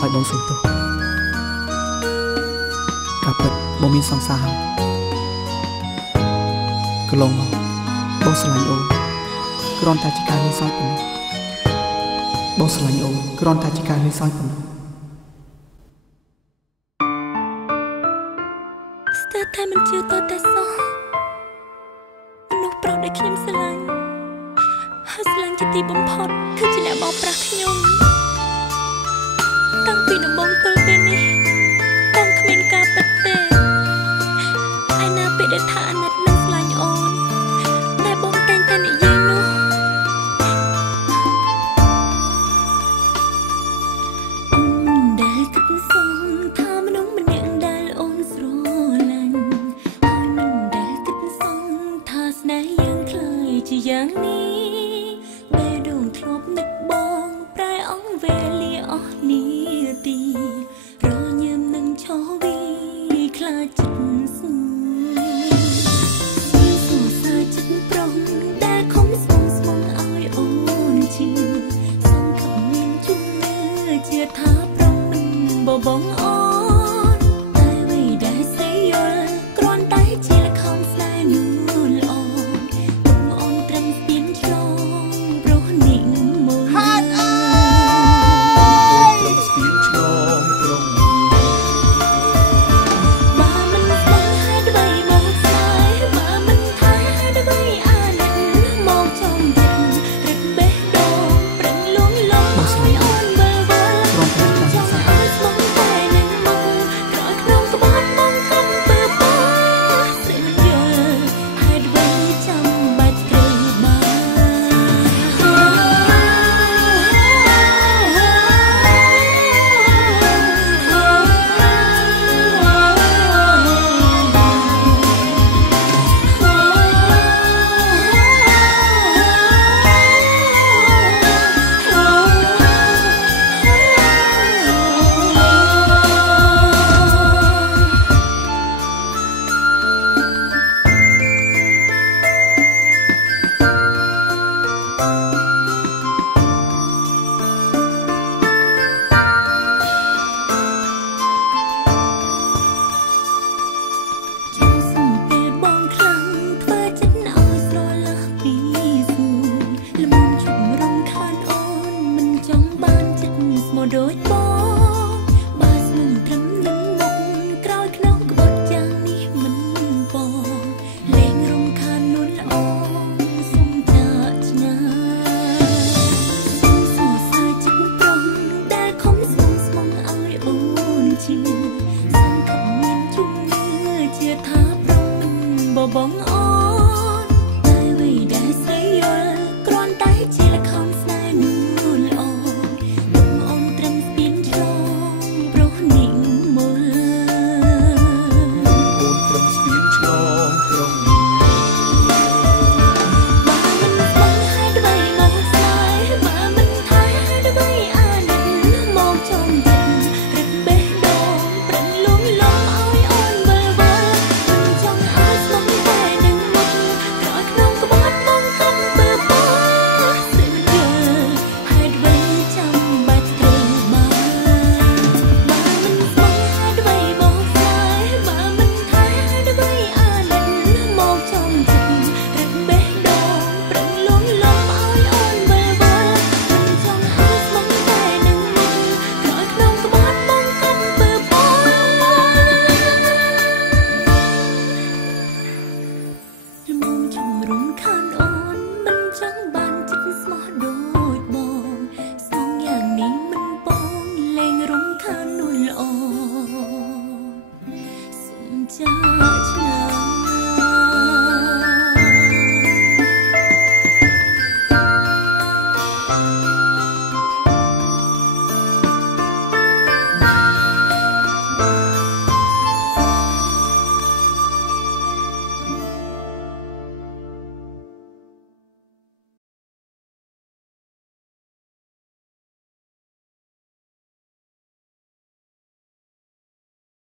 ឲ្យបងសុំទោសការពិតបងមានសង្សារកន្លងមកបងស្រឡាញ់អូនគ្រាន់តែជាការលេងសើចប៉ុណ្ណោះបងស្រឡាញ់អូនគ្រាន់តែជាការលេងសើចប៉ុណ្ណោះស្ទើរតែមិនជឿតតែសោះមនុស្សប្រុសដែលខ្ញុំស្រឡាញ់ហើយស្រឡាញ់ជាទីបំផុតគឺជាអ្នកបោកប្រាស់ខ្ញុំតាំងពីដំបូងទល់ពេលនេះបងគ្មានការពិតទេឯណាពេលដែលថាអាណិតនិងស្រឡាញ់អូនតែបងតែងតែនិយាយនោះដែលគិតសងថាមនុស្សម្នាក់ដែលអូនស្រឡាញ់ហើយមិនដែលគិតសងថាស្នេហ៍យើងខ្លាយជាយ៉ាងនេះបេះដូងធ្លាប់នឹកបងប្រែអង្វេលាអស់នាទីរញឹមនឹងឈរវីខ្លាចចិត្តស្ងួនសួរសើចិត្តប្រុងដែលខំស្វងស្វងឲ្យអូនជឿសងខំមានជំនឿជាថាប្រុងមិនបបងអូនតែអ្វីដែលស្រីយល់គ្រាន់តែជាល្ខោនស្នេហ៍នួនល្អទុំអូនត្រឹមស្ពានឆ្លងព្រោះនិមមន្តហាត់អើយស្ពានឆ្លងព្រោះបើមិនស្គាល់ហេតុអ្វីមកស្នេហ៍បើមិនថាហេតុអ្វីអាណិតមកចំចិត្តរឹតបេះដូងប្រឹងលួងលោមឲ្យអូនមើលវល់ចង់ឲ្យស្មងតែនឹងមកក្រោយក្នុងក្បត់មកកំពើប៉ាស្រីមិនយល់ហេតុអ្វីចាំបាច់ត្រូវបានដូចបង